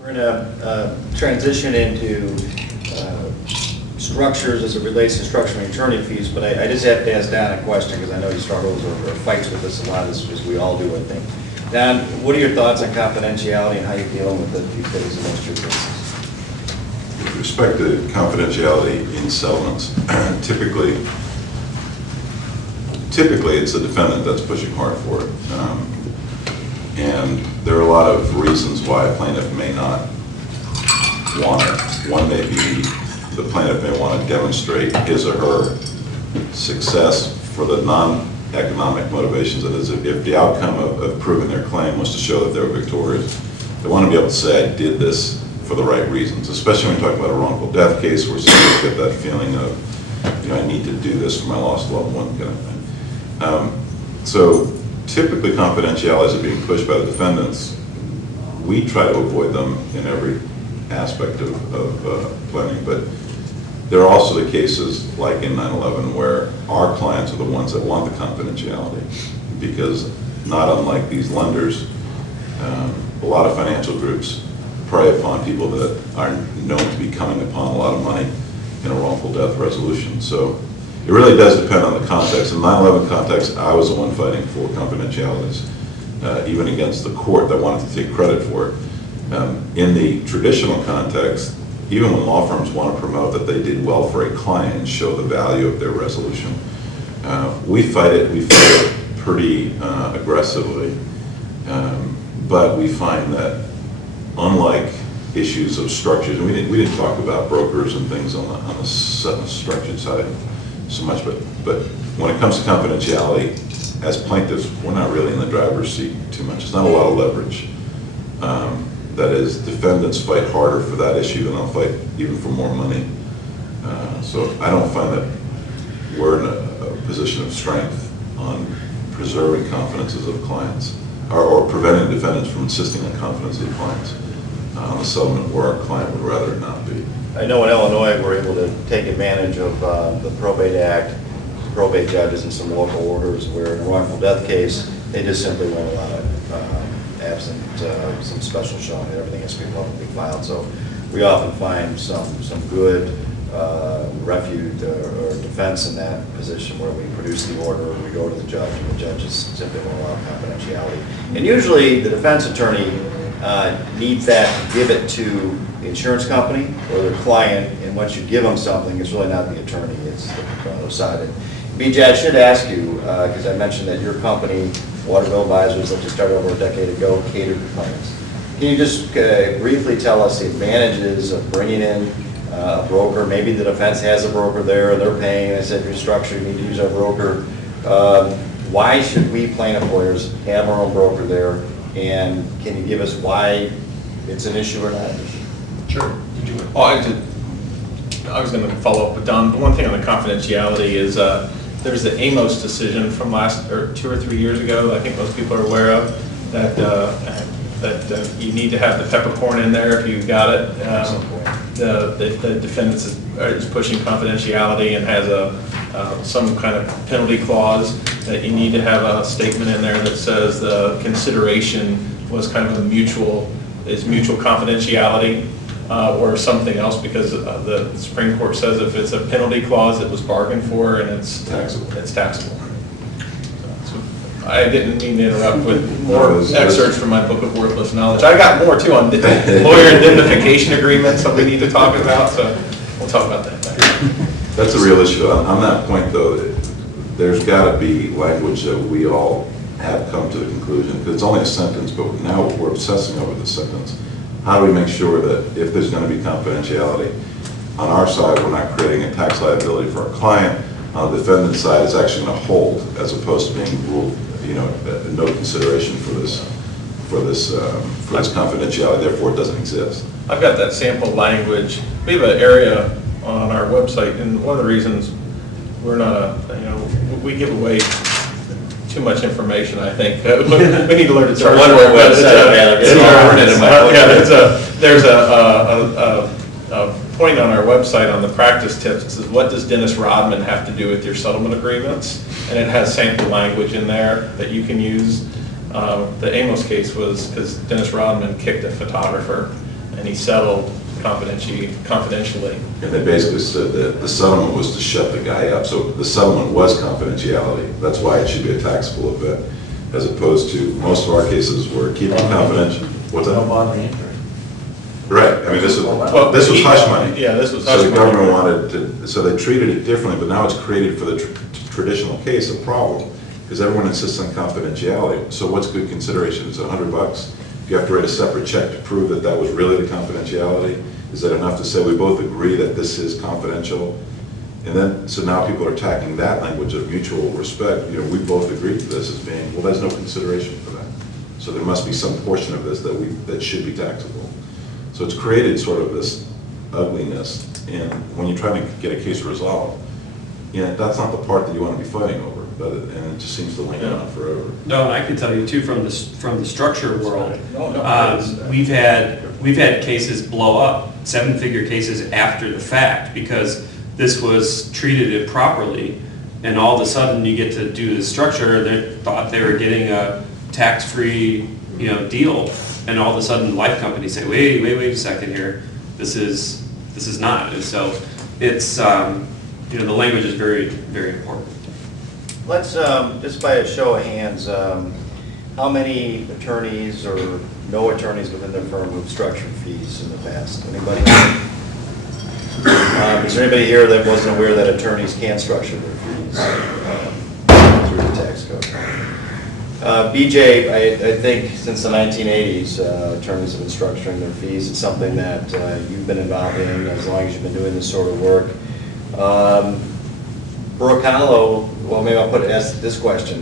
We're going to transition into structures as it relates to structuring attorney fees, but I just have to ask Don a question because I know he struggles or fights with this a lot, as we all do, I think. Don, what are your thoughts on confidentiality and how you're dealing with it these days in most of your cases? With respect to confidentiality in settlements, typically it's the defendant that's pushing hard for it. And there are a lot of reasons why a plaintiff may not want it. One may be the plaintiff may want to demonstrate his or her success for the non-economic motivations. That is, if the outcome of proving their claim was to show that they were victorious, they want to be able to say, I did this for the right reasons, especially when you talk about a wrongful death case where somebody get that feeling of, I need to do this for my lost loved one kind of thing. So typically confidentialities are being pushed by the defendants. We try to avoid them in every aspect of planning, but there are also the cases like in 9/11 where our clients are the ones that want the confidentiality, because not unlike these lenders, a lot of financial groups prey upon people that are known to be coming upon a lot of money in a wrongful death resolution. So it really does depend on the context. In the 9/11 context, I was the one fighting for confidentialities, even against the court that wanted to take credit for it. In the traditional context, even when law firms want to promote that they did well for a client and show the value of their resolution, we fight it pretty aggressively. But we find that unlike issues of structures, and we didn't talk about brokers and things on the structured side so much, but when it comes to confidentiality, as plaintiffs, we're not really in the driver's seat too much. It's not a lot of leverage. That is, defendants fight harder for that issue than they'll fight even for more money. So I don't find that we're in a position of strength on preserving confidences of clients, or preventing defendants from insisting on confidence of clients on a settlement where our client would rather it not be. I know in Illinois we're able to take advantage of the Probate Act, probate judges, and some local orders where in a wrongful death case, they just simply won't allow it, absent some special showing that everything has to be publicly filed. So we often find some good refuge or defense in that position where we produce the order, we go to the judge, and the judge just simply won't allow confidentiality. And usually the defense attorney needs that to give it to the insurance company or their client, and once you give them something, it's really not the attorney, it's the other side. And BJ, I should ask you, because I mentioned that your company, Waterville Advisors, that you started over a decade ago, catered to clients. Can you just briefly tell us the advantages of bringing in a broker? Maybe the defense has a broker there, they're paying, I said, your structure, you need to use our broker. Why should we plaintiff lawyers have our own broker there? And can you give us why it's an issue or not? Sure. Did you? Oh, I was going to follow up with Don. The one thing on the confidentiality is there was the Amos decision from 2 or 3 years ago. I think most people are aware of that. You need to have the peppercorn in there if you've got it. The defendant is pushing confidentiality and has some kind of penalty clause that you need to have a statement in there that says the consideration was kind of mutual confidentiality or something else, because the Supreme Court says if it's a penalty clause, it was bargained for and it's taxable. It's taxable. So I didn't mean to interrupt with more excerpts from my book of worthless knowledge. I got more too on lawyer indemnification agreements that we need to talk about, so we'll talk about that later. That's a real issue. On that point, though, there's got to be language that we all have come to the conclusion, because it's only a sentence, but now we're obsessing over the sentence. How do we make sure that if there's going to be confidentiality, on our side, we're not creating a tax liability for our client, on the defendant's side, it's actually going to hold, as opposed to being ruled, no consideration for this confidentiality, therefore it doesn't exist. I've got that sample language. We have an area on our website, and one of the reasons we're not, we give away too much information, I think. We need to learn to charge for it. There's a point on our website on the practice tips. It says, what does Dennis Rodman have to do with your settlement agreements? And it has sample language in there that you can use. The Amos case was because Dennis Rodman kicked a photographer, and he settled confidentially. And they basically said that the settlement was to shut the guy up. So the settlement was confidentiality. That's why it should be a taxable event, as opposed to most of our cases were keeping confidential. What's that? No bodily injury. Right, I mean, this was hush money. Yeah, this was hush So the money. government wanted to, so they treated it differently, but now it's created for the traditional case a problem, because everyone insists on confidentiality. So what's good consideration? Is it $100? You have to write a separate check to prove that that was really the confidentiality? Is that enough to say we both agree that this is confidential? And then, so now people are attacking that language of mutual respect. You know, we both agreed to this as being, well, there's no consideration for that. So there must be some portion of this that should be taxable. So it's created sort of this ugliness, and when you're trying to get a case resolved, you know, that's not the part that you want to be fighting over, and it just seems to linger on forever. No, and I can tell you too, from the structure world, No, we've had cases blow up, 7-figure cases after the fact, because this was treated improperly, and all of a sudden you get to do the structure, they thought they were getting a tax-free, deal, and all of a sudden life companies say, wait a second here, this is not, and so it's, the language is very, very important. Let's, just by a show of hands, how many attorneys or no attorneys within their firm who've structured fees in the past? Anybody? Is there anybody here that wasn't aware that attorneys can structure their fees through the tax code? BJ, I think since the 1980s, attorneys have been structuring their fees. It's something that you've been involved in as long as you've been doing this sort of work. Brook, well, maybe I'll ask this question.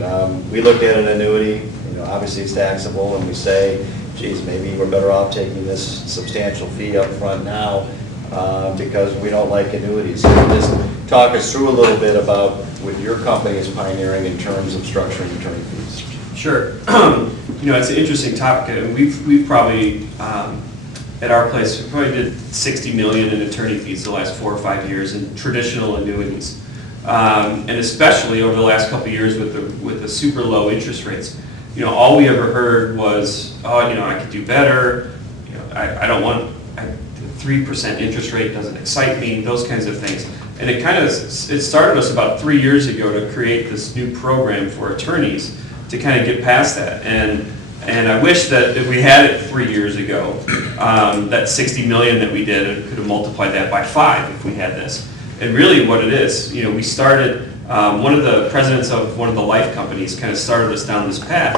We looked at an annuity, obviously it's taxable, and we say, geez, maybe we're better off taking this substantial fee up front now because we don't like annuities. Can you just talk us through a little bit about what your company is pioneering in terms of structuring attorney fees? Sure. It's an interesting topic, and we've probably, at our place, we probably did $60 million in attorney fees the last 4 or 5 years in traditional annuities. And especially over the last couple of years with the super low interest rates. All we ever heard was, I could do better, I don't want, 3% interest rate doesn't excite me, those kinds of things. And it started us about 3 years ago to create this new program for attorneys to kind of get past that. And I wish that if we had it 3 years ago, that 60 million that we did, could have multiplied that by 5 if we had this. And really what it is, we started, one of the presidents of one of the life companies kind of started us down this path.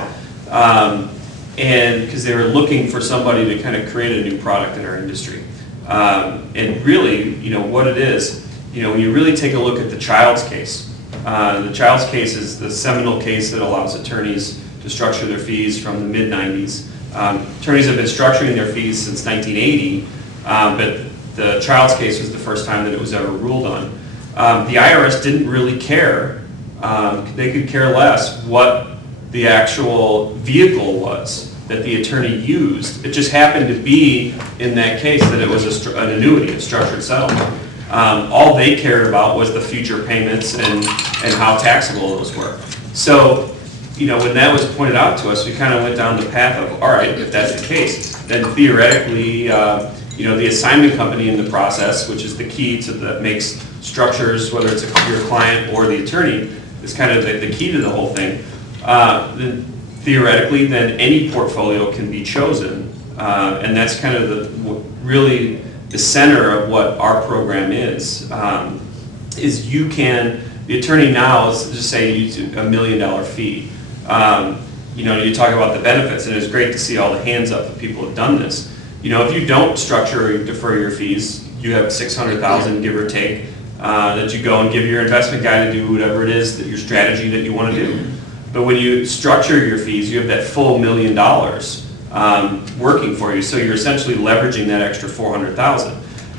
And because they were looking for somebody to kind of create a new product in our industry. And really, what it is, when you really take a look at the Child's case, the Child's case is the seminal case that allows attorneys to structure their fees from the mid-90s. Attorneys have been structuring their fees since 1980, but the Child's case was the first time that it was ever ruled on. The IRS didn't really care. They could care less what the actual vehicle was that the attorney used. It just happened to be in that case that it was an annuity, a structured settlement. All they cared about was the future payments and how taxable those were. So, when that was pointed out to us, we kind of went down the path of, all right, if that's the case, then theoretically, the assignment company in the process, which is the key to that makes structures, whether it's your client or the attorney, is kind of the key to the whole thing. Then theoretically, then any portfolio can be chosen, and that's kind of really the center of what our program is you can, the attorney now, let's just say you use $1 million fee. You talk about the benefits, and it's great to see all the hands up that people have done this. If you don't structure or defer your fees, you have $600,000, give or take, that you go and give your investment guy to do whatever it is, that your strategy that you want to do. But when you structure your fees, you have that full $1 million working for you. So you're essentially leveraging that extra $400,000.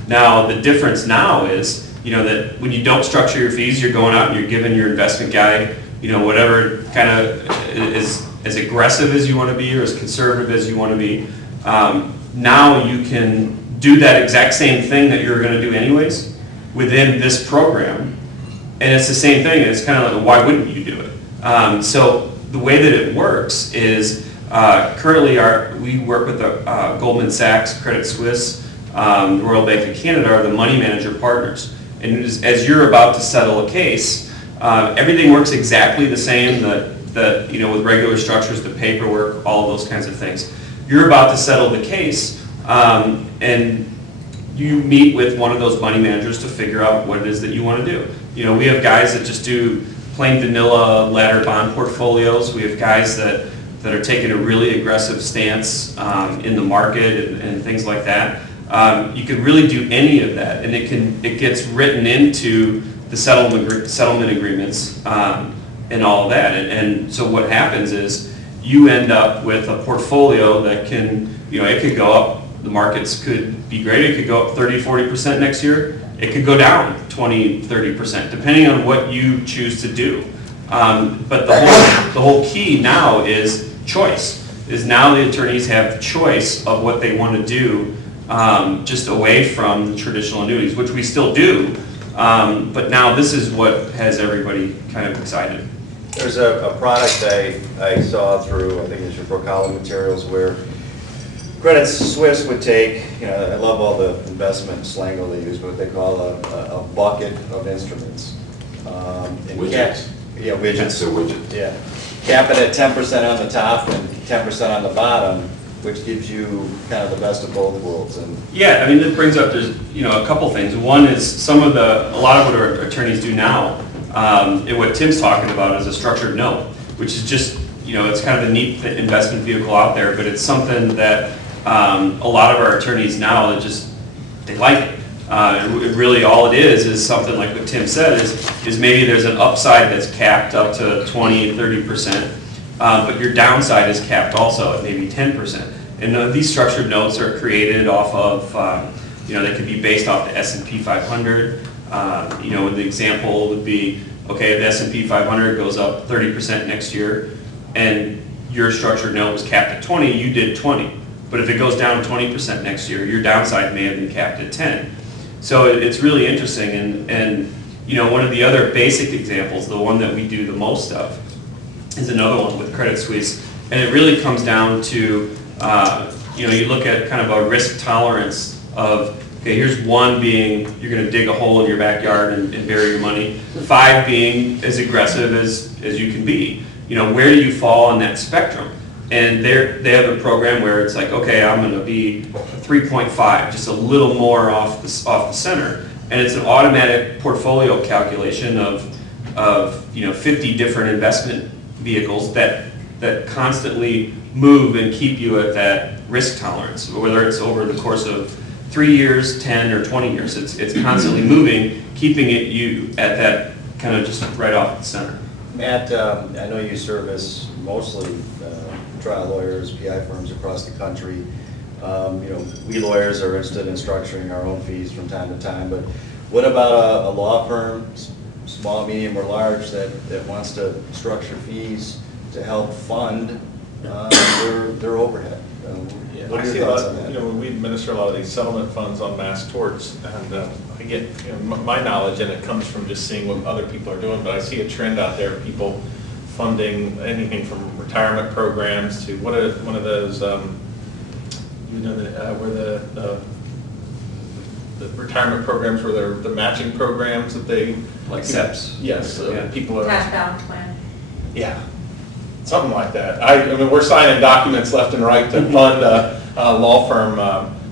Now, the difference now is, that when you don't structure your fees, you're going out and you're giving your investment guy, whatever kind of is as aggressive as you want to be or as conservative as you want to be. Now you can do that exact same thing that you're going to do anyways within this program. And it's the same thing. It's kind of like, why wouldn't you do it? So the way that it works is Currently, we work with the Goldman Sachs, Credit Suisse, Royal Bank of Canada are the money manager partners. And as you're about to settle a case, everything works exactly the same. With regular structures, the paperwork, all of those kinds of things. You're about to settle the case, and you meet with one of those money managers to figure out what it is that you want to do. We have guys that just do plain vanilla ladder bond portfolios. We have guys that are taking a really aggressive stance in the market and things like that. You can really do any of that, and it gets written into the settlement agreements and all of that. And so what happens is you end up with a portfolio that can, it could go up. The markets could be great. It could go up 30, 40% next year. It could go down 20, 30%, depending on what you choose to do. But the whole key now is choice. Is now the attorneys have choice of what they want to do, just away from the traditional annuities, which we still do. But now this is what has everybody kind of excited. There's a product I saw through, I think it's your Brook materials, where Credit Suisse would take, I love all the investment slango they use, what they call a bucket of instruments. And Widgets. Yeah, widgets. That's a widget. Yeah. Cap it at 10% on the top and 10% on the bottom, which gives you kind of the best of both worlds. And Yeah, it brings up, there's, a couple things. One is a lot of what our attorneys do now, and what Tim's talking about is a structured note, which is just, it's kind of a neat investment vehicle out there, but it's something that a lot of our attorneys now, they like it. Really all it is something like what Tim said, is maybe there's an upside that's capped up to 20, 30%, but your downside is capped also at maybe 10%. And these structured notes are created off of, they could be based off the S&P 500. The example would be, okay, the S&P 500 goes up 30% next year, and your structured note was capped at 20, you did 20. But if it goes down 20% next year, your downside may have been capped at 10. So it's really interesting, and one of the other basic examples, the one that we do the most of, is another one with Credit Suisse, and it really comes down to, you look at kind of a risk tolerance of, okay, here's 1 being you're going to dig a hole in your backyard and bury your money, 5 being as aggressive as you can be. Where do you fall on that spectrum? And they have a program where it's like, okay, I'm going to be 3.5, just a little more off the center, and it's an automatic portfolio calculation of 50 different investment vehicles that constantly move and keep you at that risk tolerance, whether it's over the course of 3 years, 10, or 20 years. It's constantly moving, keeping you at that kind of just right off the center. Matt, I know you service mostly trial lawyers, PI firms across the country. We lawyers are interested in structuring our own fees from time to time, but what about a law firm, small, medium, or large, that wants to structure fees to help fund their overhead? What I are see your a lot, thoughts on that? when we administer a lot of these settlement funds on mass torts, and I get my knowledge, and it comes from just seeing what other people are doing, but I see a trend out there of people funding anything from retirement programs to one of those, where the retirement programs where they're the matching programs that they Like SEPs. Yes, Yeah. people are. Cash balance plan. Yeah, something like that. I mean, we're signing documents left and right to fund law firm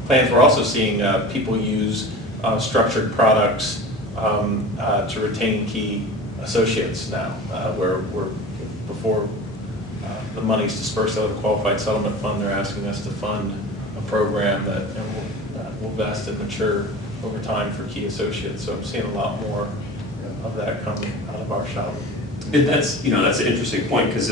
plans. We're also seeing people use structured products to retain key associates now, where before the money's dispersed out of the qualified settlement fund, they're asking us to fund a program that will vest and mature over time for key associates. So I'm seeing a lot more of that coming out of our shop. That's an interesting point, because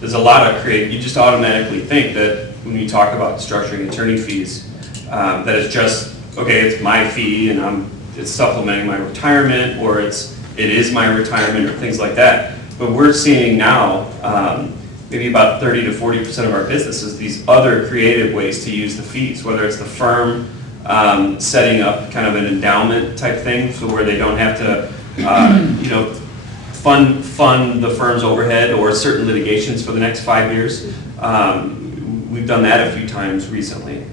there's a lot of you just automatically think that when you talk about structuring attorney fees, that it's just, okay, it's my fee and it's supplementing my retirement, or it is my retirement, or things like that. But we're seeing now, maybe about 30 to 40% of our business is these other creative ways to use the fees, whether it's the firm setting up kind of an endowment type thing, so where they don't have to, fund the firm's overhead or certain litigations for the next 5 years. we've done that a few times recently.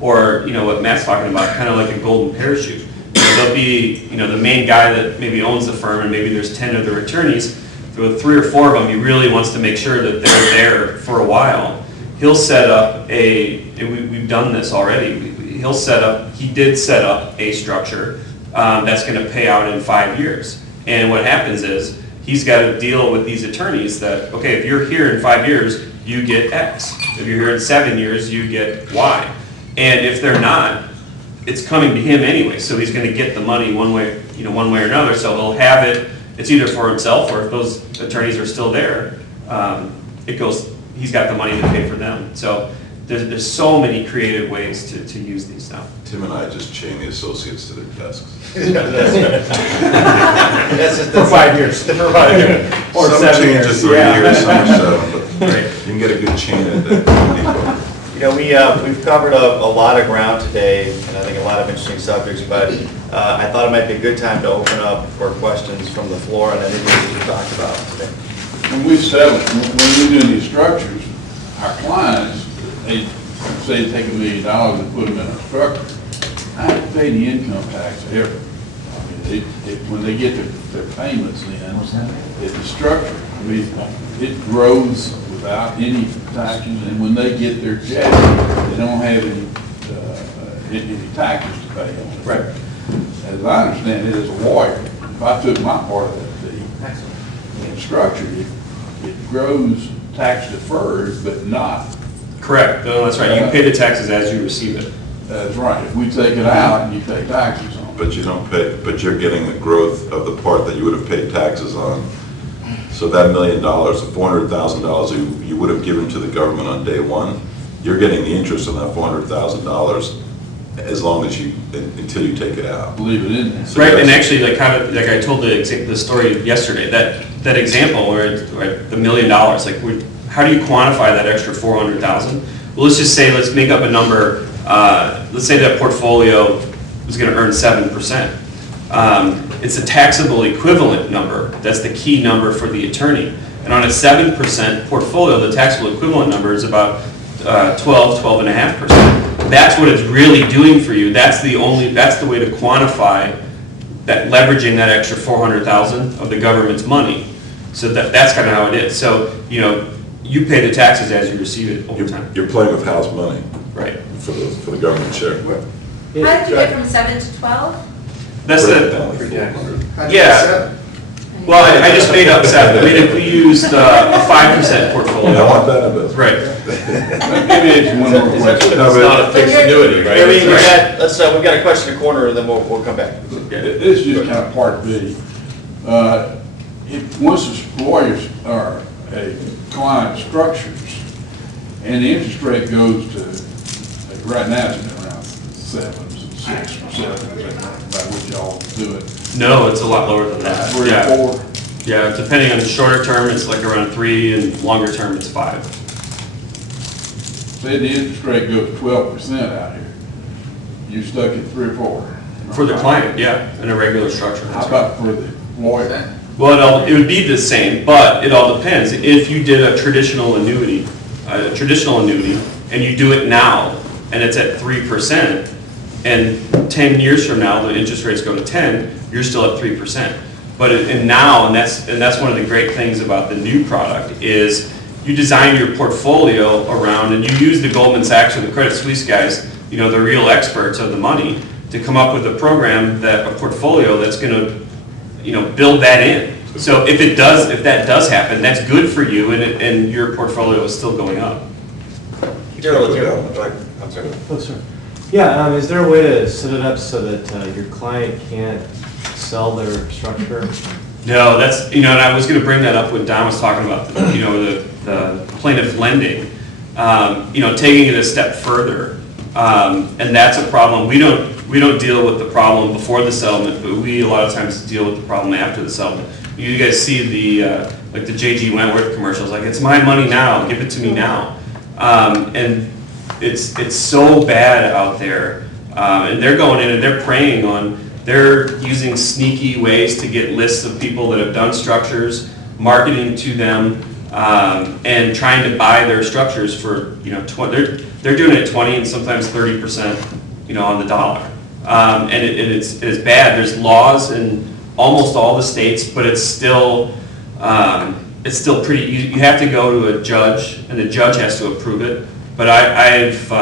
Or, you know, what Matt's talking about, kind of like a golden parachute. You know, there'll be, you know, the main guy that maybe owns the firm and maybe there's 10 other attorneys. With 3 or 4 of them, he really wants to make sure that they're there for a while. He'll set up and we've done this already. He did set up a structure that's going to pay out in 5 years. And what happens is, he's got to deal with these attorneys that, okay, if you're here in 5 years, you get X. If you're here in 7 years, you get Y. And if they're not, it's coming to him anyway. So he's going to get the money one way or another. So he'll have it. It's either for himself, or if those attorneys are still there, he's got the money to pay for them. So there's so many creative ways to use these now. Tim and I just chain the associates to their desks. For 5 years. For 5 years. Or Some 7 change years. to 3 Yeah. years, some are 7, but Right. you can get a good chain at that. You know, we've covered a lot of ground today, and I think a lot of interesting subjects, but I thought it might be a good time to open up for questions from the floor on anything that we talked about today. When we're doing these structures, our clients, they say take $1 million and put them in a structure, I have to pay the income tax ever. I mean, when they get their payments in, the structure, I mean, it grows without any taxes, and when they get their check, they don't have any taxes to pay on it. Right. As I understand it, as a lawyer, if I took my part of that fee and structured it, it grows tax deferred, but not. Correct. No, that's right. You pay the taxes as you receive it. That's right. If we take it out, you pay taxes on it. But you don't pay, but you're getting the growth of the part that you would have paid taxes on. So that $1 million, the $400,000 you would have given to the government on day one, you're getting the interest on that $400,000 as long as until you take it out. Leave it in there. So Right, and that's- actually, like I told the story yesterday, that example where the $1 million, how do you quantify that extra 400,000? Well, let's just say, let's make up a number. Let's say that portfolio is going to earn 7%. It's a taxable equivalent number. That's the key number for the attorney. And on a 7% portfolio, the taxable equivalent number is about 12.5%. That's what it's really doing for you. That's the way to quantify that, leveraging that extra 400,000 of the government's money. So that's kind of how it is. So, you pay the taxes as you receive it over time. You're playing with house money Right. for the government share. How did you get from 7 to 12? That's Break it the, down like 400. yeah. Well, I just made up 7. I mean, if we used a 5% portfolio. I want that in this. Right. Maybe it's one more question. It's not a fixed annuity, right? I mean, we've got a question in the corner, and then we'll come back. This is just kind of part B. Once the lawyers or a client structures, and the interest rate goes to, right now it's been around 7, 6, 7, by what y'all do it. No, it's a lot lower than that. 3 Yeah. or 4. Yeah, depending on the shorter term, it's like around 3, and longer term, it's 5. Say the interest rate goes 12% out here, you're stuck at 3 or 4. For the client, yeah, in a regular structure. How about for the lawyer? Well, it would be the same, but it all depends. If you did a traditional annuity, and you do it now, and it's at 3%, and 10 years from now, the interest rates go to 10, you're still at 3%. But that's one of the great things about the new product is you design your portfolio around, and you use the Goldman Sachs or the Credit Suisse guys, the real experts of the money, to come up with a program a portfolio that's going to build that in. So if that does happen, that's good for you, and your portfolio is still going up. Gerald, I'm sorry. Oh, sorry. Yeah, is there a way to set it up so that your client can't sell their structure? No, and I was going to bring that up when Don was talking about the plaintiff lending, taking it a step further, and that's a problem. We don't deal with the problem before the settlement, but we a lot of times deal with the problem after the settlement. You guys see the J.G. Wentworth commercials, like, it's my money now, give it to me now. And it's so bad out there, and they're going in and they're using sneaky ways to get lists of people that have done structures, marketing to them, and trying to buy their structures for, you know, they're doing it 20 and sometimes 30%, you know, on the dollar. And it's bad. There's laws in almost all the states, but it's still pretty, you have to go to a judge, and the judge has to approve it. But I've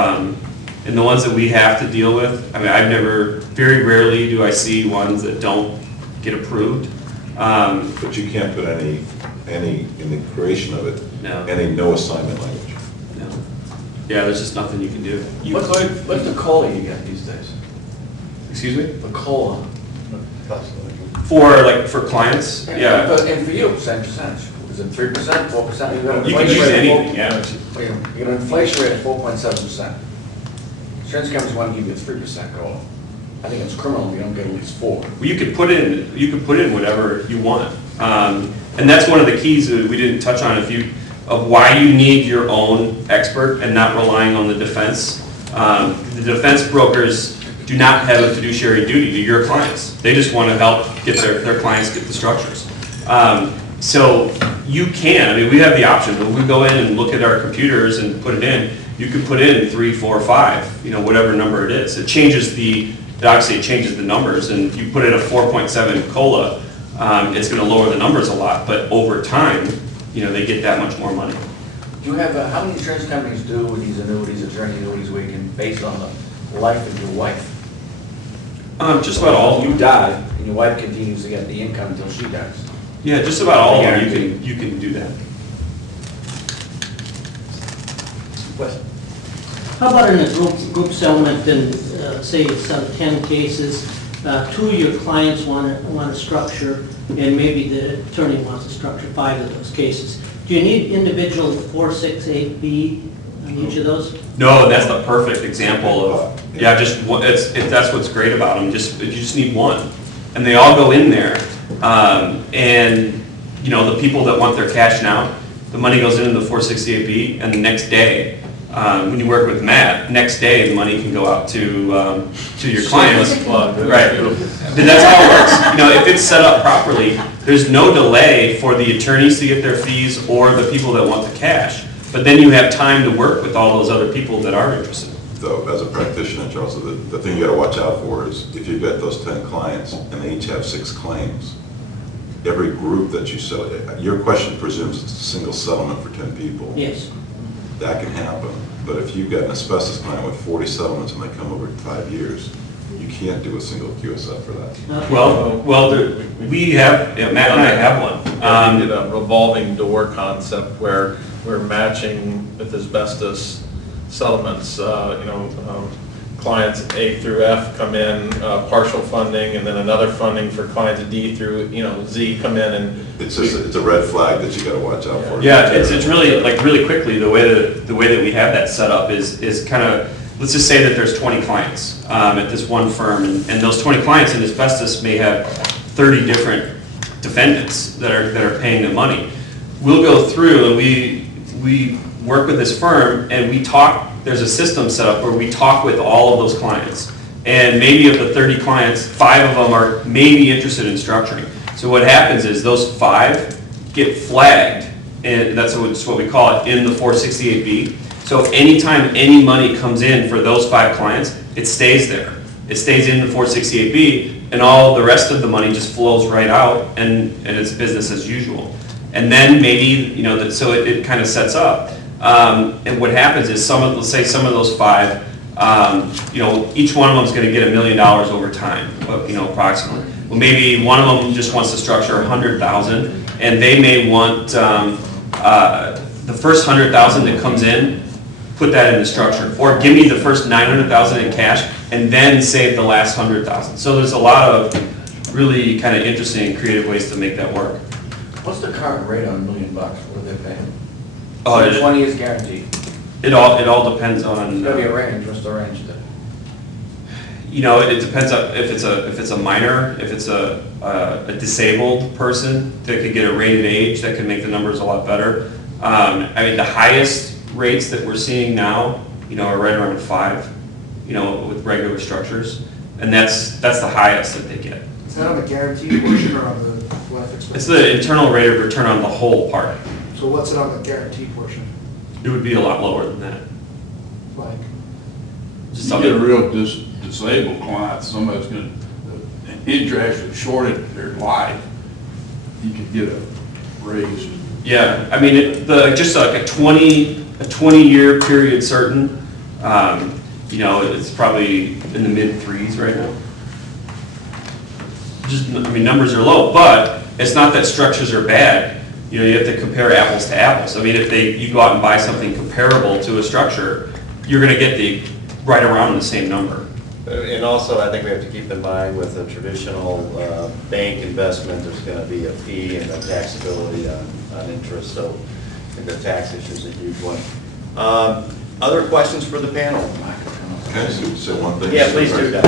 and the ones that we have to deal with, I mean, very rarely do I see ones that don't get approved. But you can't put any, in the creation of it, No. any no assignment language. No. Yeah, there's just nothing you can do. What's the COLA you get these days? Excuse me? The COLA? For clients, yeah. And for you, same percentage. Is it 3%, 4%? You've got an You can inflation use rate of anything, yeah. You got an inflation rate of 4.7%. Insurance companies want to give you a 3% COLA. I think it's criminal if you don't get at least 4. Well, you could put in whatever you want. And that's one of the keys that we didn't touch on of why you need your own expert and not relying on the defense. The defense brokers do not have a fiduciary duty to your clients. They just want to help get their clients get the structures. So you can, I mean, we have the option, but we go in and look at our computers and put it in. You could put in 3, 4, 5, you know, whatever number it is. It changes obviously it changes the numbers, and if you put in a 4.7 COLA, it's going to lower the numbers a lot, but over time, you know, they get that much more money. Do you have, how many insurance companies do these annuities, attorney annuities, where you can base on the life of your wife? Just about all of You them. die, and your wife continues to get the income until she dies. Yeah, just about all of them, Guaranteed. you can do that. Question? How about in a group settlement, and say you sell 10 cases, 2 of your clients want a structure, and maybe the attorney wants to structure 5 of those cases. Do you need individual 4, 6, 8B on each of those? No, that's the perfect example of, yeah, that's what's great about them, you just need one. And they all go in there, and, you know, the people that want their cash now, the money goes into the 468B, and the next day, when you work with Matt, next day the money can go out to your clients. Right. That's how it works. You know, if it's set up properly, there's no delay for the attorneys to get their fees or the people that want the cash. But then you have time to work with all those other people that are interested. Though, as a practitioner, Charles, the thing you gotta watch out for is if you've got those 10 clients and they each have 6 claims, every group that you sell, your question presumes it's a single settlement for 10 people. Yes. That can happen, but if you've got an asbestos client with 40 settlements and they come over 5 years, you can't do a single QSF for that. Well, we have, yeah, Matt and I have one. We did a revolving door concept where we're matching with asbestos settlements, clients A through F come in, partial funding, and then another funding for clients D through, Z come in, and It's a red flag that you gotta watch out for. Yeah, it's really, like, really quickly, the way that we have that set up is kind of, let's just say that there's 20 clients at this one firm, and those 20 clients in asbestos may have 30 different defendants that are paying the money. We'll go through and we work with this firm, and we talk, there's a system set up where we talk with all of those clients. And maybe of the 30 clients, 5 of them are maybe interested in structuring. So what happens is those 5 get flagged, and that's what we call it in the 468B. So if anytime any money comes in for those 5 clients, it stays there. It stays in the 468B, and all the rest of the money just flows right out, and it's business as usual. And then maybe, so it kind of sets up. And what happens is let's say some of those 5, each one of them is going to get $1 million over time, approximately. Well, maybe one of them just wants to structure 100,000, and they may want the first 100,000 that comes in, put that in the structure, or give me the first 900,000 in cash, and then save the last 100,000. So there's a lot of really kind of interesting and creative ways to make that work. What's the current rate on $1 million? What are they paying? Oh, So 20 is guaranteed. It all depends on. It's gotta be a range, what's the range then? It depends on if it's a minor, if it's a disabled person that could get a rated age, that could make the numbers a lot better. The highest rates that we're seeing now, are right around 5, with regular structures, and that's the highest that they get. Is that on the guaranteed portion or on the life expectancy? It's the internal rate of return on the whole part. So what's it on the guarantee portion? It would be a lot lower than that. Like, Just You get a something, real disabled client, somebody's gonna, injury actually shorted their life, you could get a raise. yeah, I mean, just like a 20-year period certain, you know, it's probably in the mid-3s right now. Just, I mean, numbers are low, but it's not that structures are bad. You know, you have to compare apples to apples. I mean, if you go out and buy something comparable to a structure, you're gonna get right around the same number. And also, I think we have to keep in mind with a traditional bank investment, there's going to be a fee and a taxability on interest, so I think the tax issue is a huge one. Other questions for the panel? Can I just say one thing? Yeah, please do that.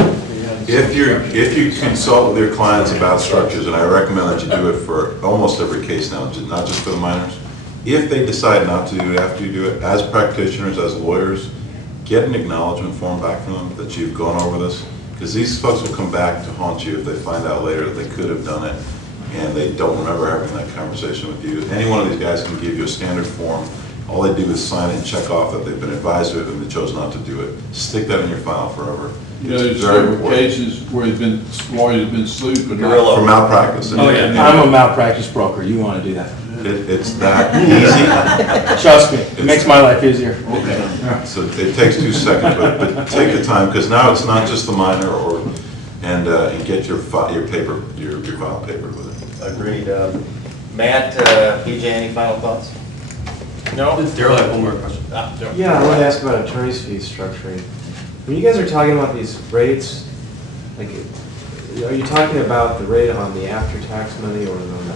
If you consult with your clients about structures, and I recommend that you do it for almost every case now, not just for the minors, if they decide not to do it after you do it, as practitioners, as lawyers, get an acknowledgement form back from them that you've gone over this, because these folks will come back to haunt you if they find out later that they could have done it, and they don't remember having that conversation with you. Any one of these guys can give you a standard form. All they do is sign and check off that they've been advised of it and they chose not to do it. Stick that in your file forever. You know, It's there's very several important. cases where lawyers have been sued for Gorilla. For malpractice. Oh, yeah. I'm a malpractice broker, you want to do that. It's that easy. Trust me, it makes my life easier. So it takes 2 seconds, but take the time, because now it's not just the minor, and get your file papered with it. Agreed. Matt, PJ, any final thoughts? No? Daryl, I have one more question. Yeah, I want to ask about attorney's fees structuring. When you guys are talking about these rates, like, are you talking about the rate on the after-tax money or on the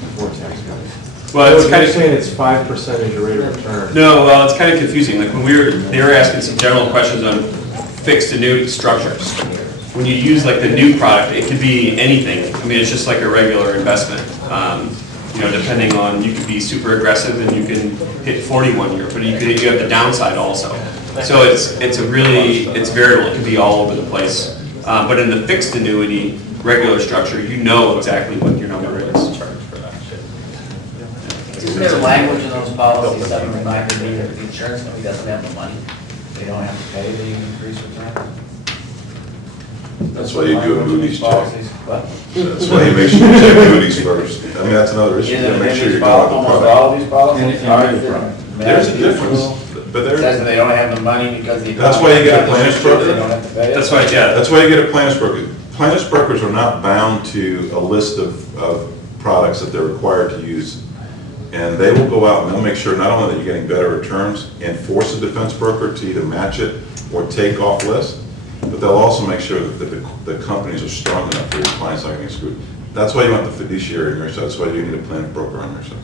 before-tax money? Well, it's You're kind of, saying it's 5% as your rate of return. no, well, it's kind of confusing. Like when they were asking some general questions on fixed annuity structures. When you use like the new product, it could be anything. I mean, it's just like a regular investment. You know, depending on, you could be super aggressive and you can hit 41 year, but you have the downside also. So it's variable. It can be all over the place. But in the fixed annuity, regular structure, you know exactly what your number is. Isn't there language in those policies that reminded me that the insurance company doesn't have the money? They don't have to pay the increased return? That's why you do a Moody's check. Policies, what? That's why you make sure you check Moody's first. I mean, that's another issue. You Isn't gotta make it sure in you're these going with the almost product. all of these policies? There's a difference, but It says that there, they don't have the money because the. That's why you get a plaintiff's broker. They don't have to pay it? That's why, yeah. that's why you get a plaintiff's broker. Plaintiff's brokers are not bound to a list of products that they're required to use. And they will go out and they'll make sure not only that you're getting better returns and force a defense broker to either match it or take off list, but they'll also make sure that the companies are strong enough for your clients not getting screwed. That's why you want the fiduciary on your side. That's why you need a plaintiff broker on your side.